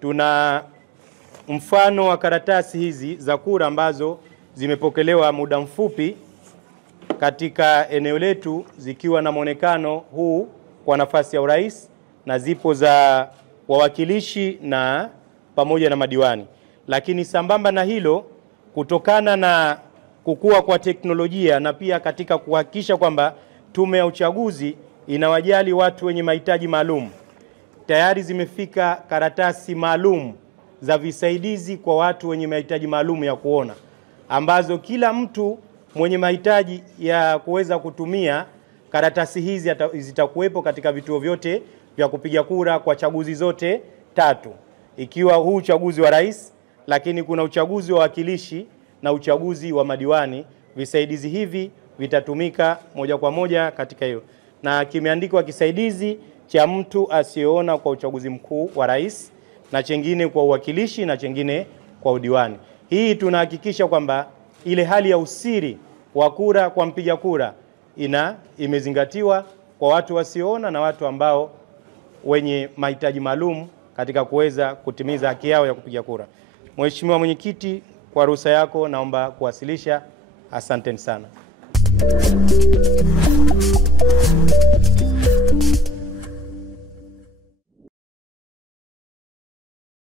Tuna mfano wa karatasi hizi za kura ambazo zimepokelewa muda mfupi katika eneo letu zikiwa na mwonekano huu kwa nafasi ya urais, na zipo za wawakilishi na pamoja na madiwani. Lakini sambamba na hilo, kutokana na kukua kwa teknolojia na pia katika kuhakikisha kwamba tume ya uchaguzi inawajali watu wenye mahitaji maalum, tayari zimefika karatasi maalum za visaidizi kwa watu wenye mahitaji maalum ya kuona, ambazo kila mtu mwenye mahitaji ya kuweza kutumia karatasi hizi zitakuwepo katika vituo vyote vya kupiga kura kwa chaguzi zote tatu, ikiwa huu uchaguzi wa rais, lakini kuna uchaguzi wa wakilishi na uchaguzi wa madiwani. Visaidizi hivi vitatumika moja kwa moja katika hiyo, na kimeandikwa kisaidizi cha mtu asiyeona kwa uchaguzi mkuu wa rais, na chengine kwa uwakilishi, na chengine kwa udiwani. Hii tunahakikisha kwamba ile hali ya usiri wa kura kwa mpiga kura imezingatiwa kwa watu wasioona na watu ambao wenye mahitaji maalum katika kuweza kutimiza haki yao ya kupiga kura. Mheshimiwa Mwenyekiti, kwa ruhusa yako naomba kuwasilisha. Asanteni sana.